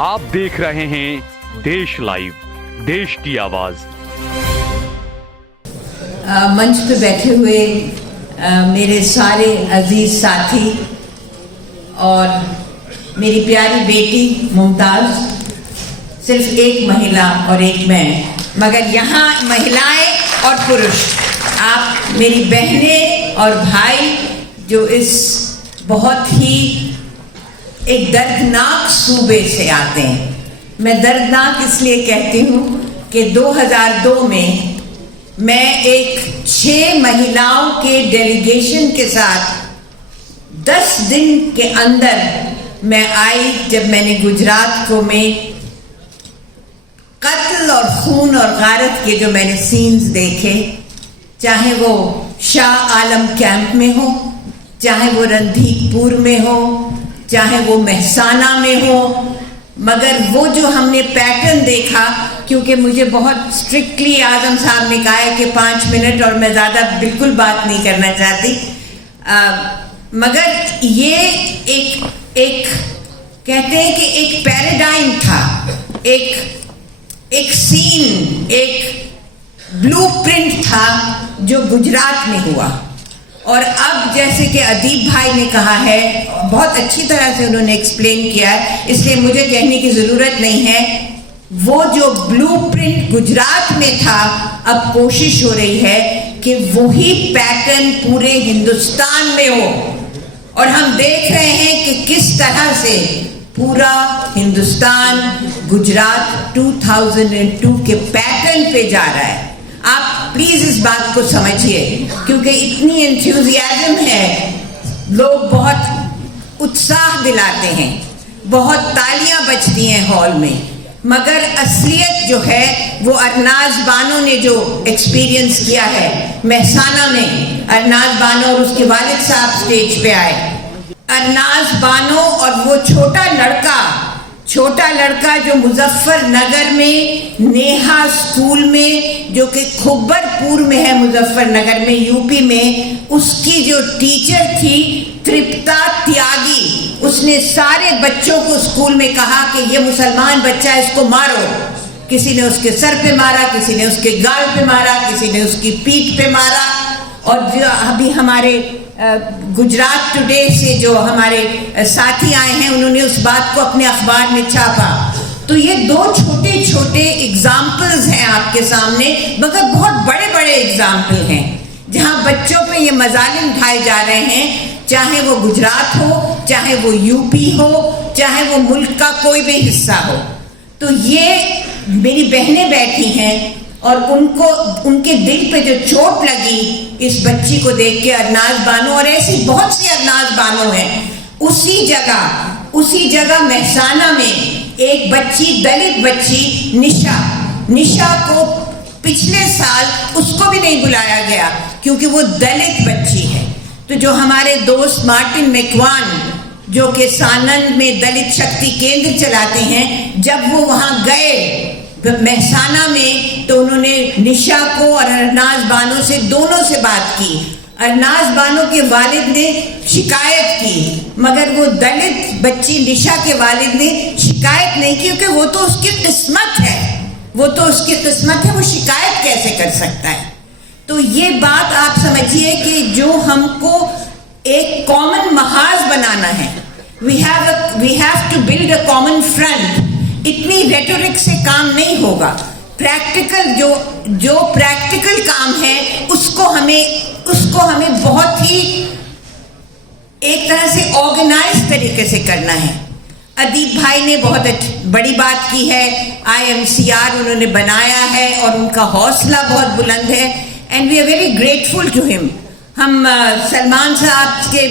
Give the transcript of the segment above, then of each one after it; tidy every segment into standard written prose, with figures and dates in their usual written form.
आप देख रहे हैं देश लाइव, देश की आवाज। मंच पे बैठे हुए मेरे सारे अजीज साथी और मेरी प्यारी बेटी मुमताज, सिर्फ एक महिला और एक मैं, मगर यहाँ महिलाएं और पुरुष, आप मेरी बहनें और भाई जो इस बहुत ही एक दर्दनाक सूबे से आते हैं। मैं दर्दनाक इसलिए कहती हूँ कि 2002 में मैं एक 6 महिलाओं के डेलीगेशन के साथ 10 दिन के अंदर मैं आई, जब मैंने गुजरात को में कत्ल और खून और गारत के जो मैंने सीन्स देखे, चाहे वो शाह आलम कैंप में हो, चाहे वो रणधीरपुर में हो, चाहे वो महसाना में हो, मगर वो जो हमने पैटर्न देखा, क्योंकि मुझे बहुत स्ट्रिक्टली आजम साहब ने कहा है कि 5 मिनट और मैं ज़्यादा बिल्कुल बात नहीं करना चाहती, मगर ये एक कहते हैं कि एक पैराडाइम था, एक सीन, एक ब्लूप्रिंट था जो गुजरात में हुआ। और अब जैसे कि अदीब भाई ने कहा है, बहुत अच्छी तरह से उन्होंने एक्सप्लेन किया है, इसलिए मुझे कहने की ज़रूरत नहीं है, वो जो ब्लूप्रिंट गुजरात में था, अब कोशिश हो रही है कि वही पैटर्न पूरे हिंदुस्तान में हो। और हम देख रहे हैं कि किस तरह से पूरा हिंदुस्तान गुजरात 2002 के पैटर्न पे जा रहा है। आप प्लीज इस बात को समझिए, क्योंकि इतनी एंथुसियाज्म है, लोग बहुत उत्साह दिलाते हैं, बहुत तालियां बजती हैं हॉल में, मगर असलियत जो है वो अरनाज बानो ने जो एक्सपीरियंस किया है महसाना में। अरनाज बानो और उसके वालिद साहब स्टेज पे आए। अरनाज बानो और वो छोटा लड़का जो मुजफ्फरनगर में नेहा स्कूल में, जो कि खुब्बरपुर में है मुजफ्फरनगर में यूपी में, उसकी जो टीचर थी तृप्ता त्यागी, उसने सारे बच्चों को स्कूल में कहा कि ये मुसलमान बच्चा है, इसको मारो। किसी ने उसके सर पे मारा, किसी ने उसके गाल पे मारा, किसी ने उसकी पीठ पे मारा। और जो अभी हमारे गुजरात टुडे से जो हमारे साथी आए हैं, उन्होंने उस बात को अपने अखबार में छापा। तो ये 2 छोटे एग्जाम्पल्स हैं आपके सामने, मगर बहुत बड़े एग्जाम्पल हैं जहाँ बच्चों पे ये मजालिम ढाए जा रहे हैं, चाहे वो गुजरात हो, चाहे वो यूपी हो, चाहे वो मुल्क का कोई भी हिस्सा हो। तो ये मेरी बहनें बैठी हैं और उनके दिल पे जो चोट लगी इस बच्ची को देख के, अरनाज बानो, और ऐसी बहुत सी अरनाज बानो हैं। उसी जगह महसाना में एक बच्ची, दलित बच्ची निशा को पिछले साल उसको भी नहीं बुलाया गया क्योंकि वो दलित बच्ची है। तो जो हमारे दोस्त मार्टिन मैकवान, जो कि सानंद में दलित शक्ति केंद्र चलाते हैं, जब वो वहाँ गए महसाना में, तो उन्होंने निशा को और अरनाज बानो से दोनों से बात की। अरनाज बानो के वालिद ने शिकायत की, मगर वो दलित बच्ची निशा के वालिद ने शिकायत नहीं की, क्योंकि वो तो उसकी किस्मत है, वो शिकायत कैसे कर सकता है। तो ये बात आप समझिए कि जो हमको एक कॉमन महाज बनाना है, we have to build a common front. इतनी रेटोरिक से काम नहीं होगा। प्रैक्टिकल जो प्रैक्टिकल काम है उसको हमें बहुत ही एक तरह से ऑर्गेनाइज तरीके से करना है। अदीब भाई ने बहुत बड़ी बात की है, IMCR उन्होंने बनाया है और उनका हौसला बहुत बुलंद है, and we are very grateful to him. हम सलमान साहब के,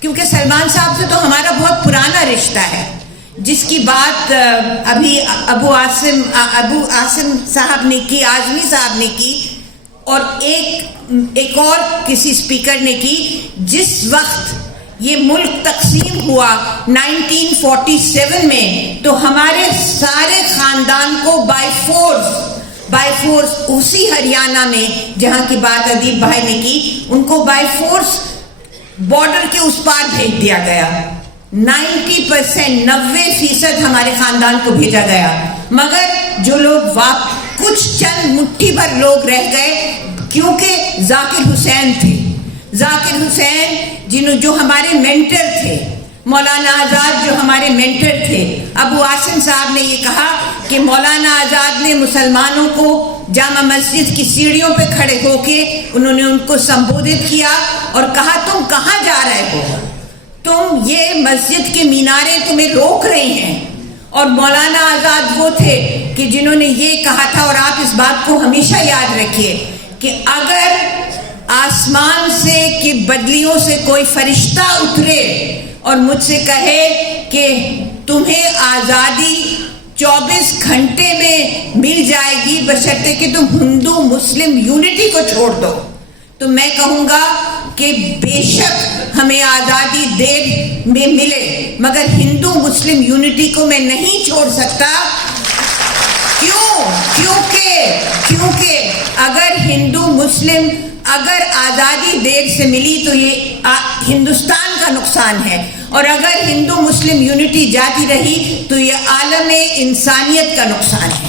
क्योंकि सलमान साहब से तो हमारा बहुत पुराना रिश्ता है, जिसकी बात अभी अबू आसिम साहब ने की, आजमी साहब ने की, और एक और किसी स्पीकर ने की। जिस वक्त ये मुल्क तकसीम हुआ 1947 में, तो हमारे सारे खानदान को बाय फोर्स उसी हरियाणा में, जहाँ की बात अदीब भाई ने की, उनको बाय फोर्स बॉर्डर के उस पार भेज दिया गया। 90%, 90% हमारे खानदान को भेजा गया, मगर जो लोग कुछ चंद मुट्ठी भर लोग रह गए, क्योंकि जाकिर हुसैन थे, जाकिर हुसैन जो हमारे मेंटर थे, मौलाना आज़ाद जो हमारे मेंटर थे। अबू आसिम साहब ने ये कहा कि मौलाना आज़ाद ने मुसलमानों को जामा मस्जिद की सीढ़ियों पे खड़े होके उन्होंने उनको संबोधित किया और कहा, तुम कहाँ जा रहे हो, तुम ये मस्जिद के मीनारे तुम्हें रोक रहे हैं। और मौलाना आज़ाद वो थे कि जिन्होंने ये कहा था, और आप इस बात को हमेशा याद रखिए कि अगर आसमान से कि बदलियों से कोई फरिश्ता उतरे और मुझसे कहे कि तुम्हें आज़ादी 24 घंटे में मिल जाएगी बशर्ते कि तुम हिंदू मुस्लिम यूनिटी को छोड़ दो, तो मैं कहूँगा कि बेशक हमें आज़ादी देर में मिले, मगर हिंदू मुस्लिम यूनिटी को मैं नहीं छोड़ सकता। क्योंकि अगर हिंदू मुस्लिम अगर आज़ादी देर से मिली तो ये हिंदुस्तान का नुकसान है, और अगर हिंदू मुस्लिम यूनिटी जाती रही तो ये आलम इंसानियत का नुकसान है।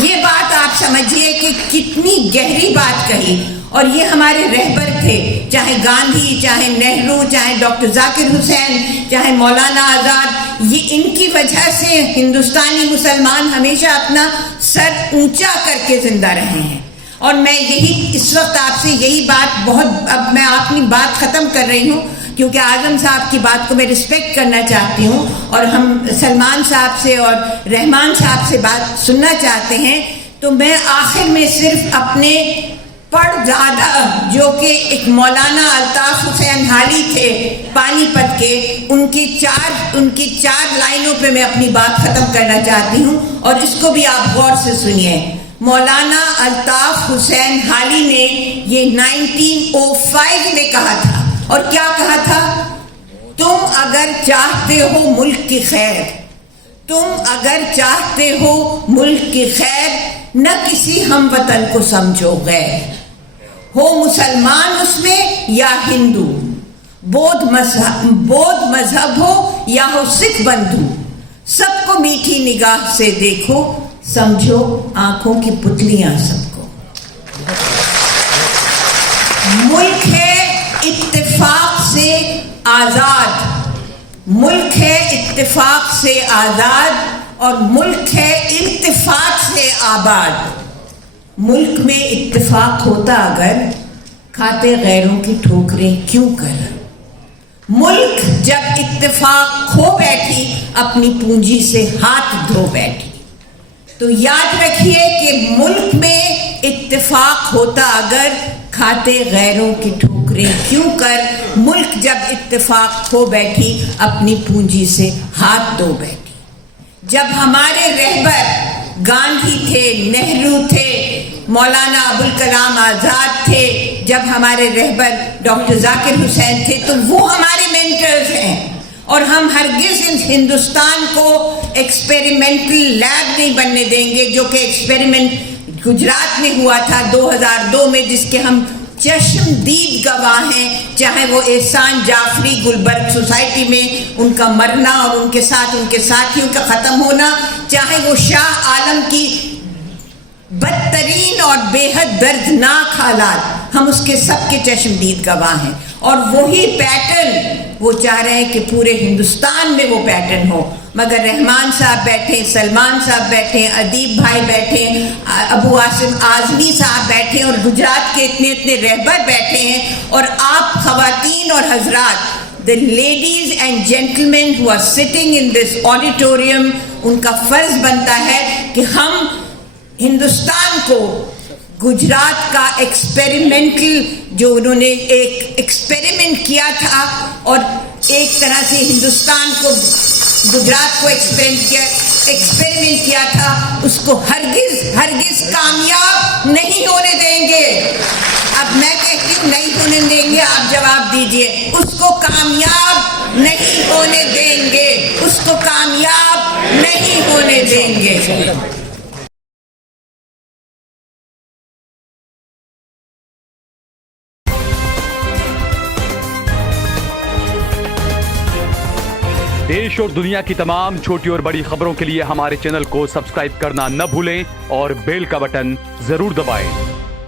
ये बात आप समझिए कि कितनी गहरी बात कही। और ये हमारे रहबर थे, चाहे गांधी, चाहे नेहरू, चाहे डॉक्टर जाकिर हुसैन, चाहे मौलाना आज़ाद, ये इनकी वजह से हिंदुस्तानी मुसलमान हमेशा अपना सर ऊंचा करके जिंदा रहे हैं। और मैं इस वक्त आपसे यही बात अब मैं अपनी बात ख़त्म कर रही हूँ, क्योंकि आज़म साहब की बात को मैं रिस्पेक्ट करना चाहती हूँ और हम सलमान साहब से और रहमान साहब से बात सुनना चाहते हैं। तो मैं आखिर में सिर्फ अपने पड़दादा जो कि एक मौलाना अल्ताफ हुसैन हाली थे पानीपत के, उनकी चार लाइनों पे मैं अपनी बात ख़त्म करना चाहती हूँ, और इसको भी आप गौर से सुनिए। मौलाना अल्ताफ हुसैन हाली ने ये 1905 में कहा था, और क्या कहा था? तुम अगर चाहते हो मुल्क की खैर, तुम अगर चाहते हो मुल्क की खैर, न किसी हम वतन को समझो गैर, हो मुसलमान उसमें या हिंदू, बौद्ध मजहब हो या हो सिख बंधु, सबको मीठी निगाह से देखो, समझो आंखों की पुतलियां सबको। मुल्क है इत्तेफाक से आजाद, मुल्क है इत्तेफाक से आजाद, और मुल्क है इल्तिफात से आबाद। मुल्क में इत्तेफाक होता अगर, खाते गैरों की ठोकरें क्यों कर। मुल्क जब इत्तेफाक खो बैठी, अपनी पूंजी से हाथ धो बैठी। तो याद रखिए कि मुल्क में इत्तेफाक होता अगर, खाते गैरों की ठोकरें क्यों कर। मुल्क जब इत्तेफाक खो बैठी, अपनी पूंजी से हाथ धो बैठी। जब हमारे रहबर गांधी थे, नेहरू थे, मौलाना अबुल कलाम आज़ाद थे, जब हमारे रहबर डॉक्टर जाकिर हुसैन थे, तो वो हमारे मेंटर्स हैं। और हम हरगिज़ हिंदुस्तान को एक्सपेरिमेंटल लैब नहीं बनने देंगे, जो कि एक्सपेरिमेंट गुजरात में हुआ था 2002 में, जिसके हम चश्मदीद गवाह हैं। चाहे वो एहसान जाफरी गुलबर्ग सोसाइटी में उनका मरना और उनके साथ उनके साथियों का ख़त्म होना, चाहे वो शाह आलम की बदतरीन और बेहद दर्दनाक हालात, हम उसके सबके चश्मदीद गवाह हैं। और वही पैटर्न वो चाह रहे हैं कि पूरे हिंदुस्तान में वो पैटर्न हो। मगर रहमान साहब बैठे, सलमान साहब बैठे, अदीब भाई बैठे, अबू आसिम आज़मी साहब बैठे, और गुजरात के इतने रहबर बैठे हैं। और आप ख़वातीन और हजरात, the ladies and gentlemen who are sitting in this auditorium, उनका फ़र्ज़ बनता है कि हम हिंदुस्तान को गुजरात का एक्सपेरिमेंटल, जो उन्होंने एक एक्सपेरिमेंट किया था और एक तरह से हिंदुस्तान को, गुजरात को एक्सपेरिमेंट किया था, उसको हरगिज़ कामयाब नहीं होने देंगे। अब मैं कहती हूँ नहीं होने देंगे, आप जवाब दीजिए। उसको कामयाब नहीं होने देंगे, उसको कामयाब नहीं होने देंगे। देश और दुनिया की तमाम छोटी और बड़ी खबरों के लिए हमारे चैनल को सब्सक्राइब करना न भूलें और बेल का बटन जरूर दबाएं।